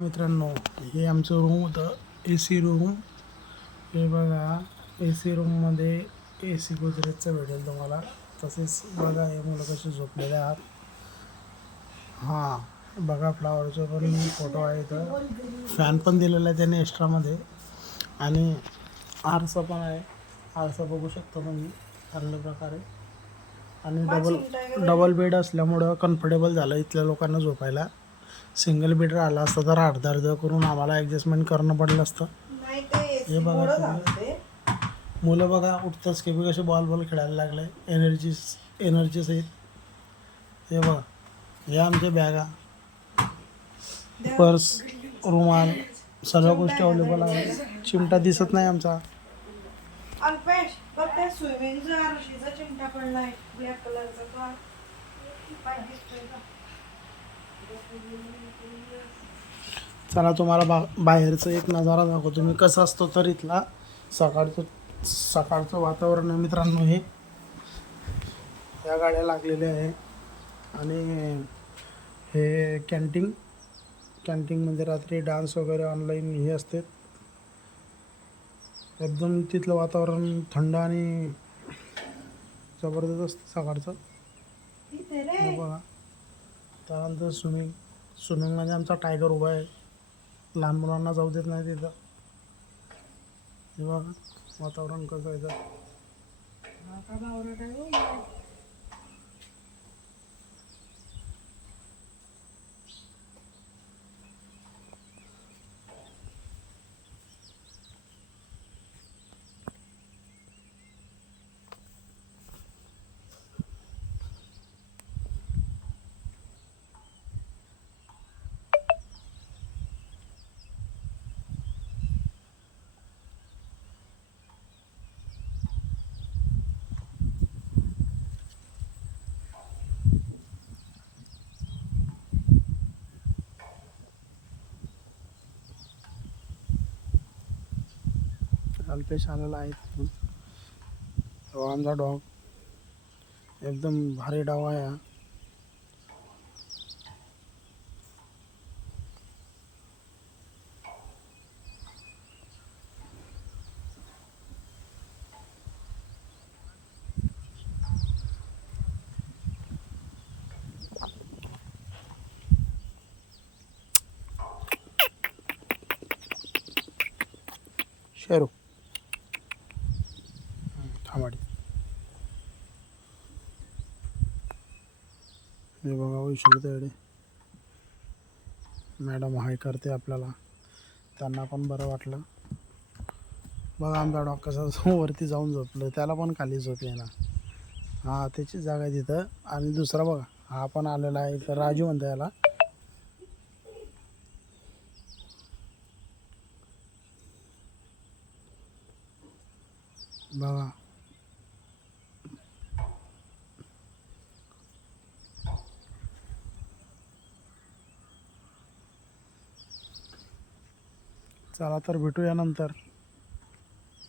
मित्रांनो, हे आमचं रूम होतं, ए सी रूम. हे बघा, ए सी रूममध्ये ए सी गोदरेजचं भेटेल तुम्हाला. तसेच बघा हे मुलं कसे झोपलेले आहात. हां बघा, फ्लावरचे पण फोटो आहे इथं. फॅन पण दिलेला आहे त्याने एक्स्ट्रामध्ये. आणि आरसा पण आहे. आरसा बघू शकता तुम्ही चांगल्या प्रकारे. आणि डबल बेड असल्यामुळं कम्फर्टेबल झालं इथल्या लोकांना झोपायला. सिंगल बेड राहिला असता तर अर्धा अर्धा करून आम्हाला ॲडजस्टमेंट करणं पडलं असतं. हे बघा तुम्ही, मुलं बघा उठताच की कसे बॉल खेळायला लागले एनर्जी सहित. हे बघा, हे आमच्या बॅगा, पर्स, रुमाल, सगळ्या गोष्टी अवेलेबल आहेत. चिमटा दिसत नाही आमचा. अल्पेश बघ त्या स्विमिंगचा आरशीचा चिमटा पडलाय ब्लॅक कलरचा तो पाय दिसतोय का? चला तुम्हाला बाहेरचं एक नजारा दाखवतो मी कसं असतो तर इथला सकाळचं वातावरण आहे मित्रांनो. हे या गाड्या लागलेल्या आहे. आणि हे कॅन्टीनमध्ये रात्री डान्स वगैरे ऑनलाईन हे असते. एकदम तिथलं वातावरण थंड आणि जबरदस्त असतं सकाळचं. हे बघा, त्यानंतर स्विमिंगमध्ये आमचा टायगर उभा आहे. लहान मुलांना जाऊ देत नाही तिथं. हे बघा वातावरण कसं आहे तर. अल्पेश आलेला आहे. तो आमचा डॉग एकदम भारी डाव आहे हा. शेरू थांबाडी. हे बघा वैशिष्ट्य मॅडम हाय करते आपल्याला, त्यांना पण बरं वाटलं. बघा आमचा डॉग कसा वरती जाऊन झोपलं, त्याला पण खाली झोप येणार. हां त्याची जागा आहे तिथं. आणि दुसरा बघा हा पण आलेला आहे तर राजू म्हणतो याला. बघा चला तर भेटूया नंतर.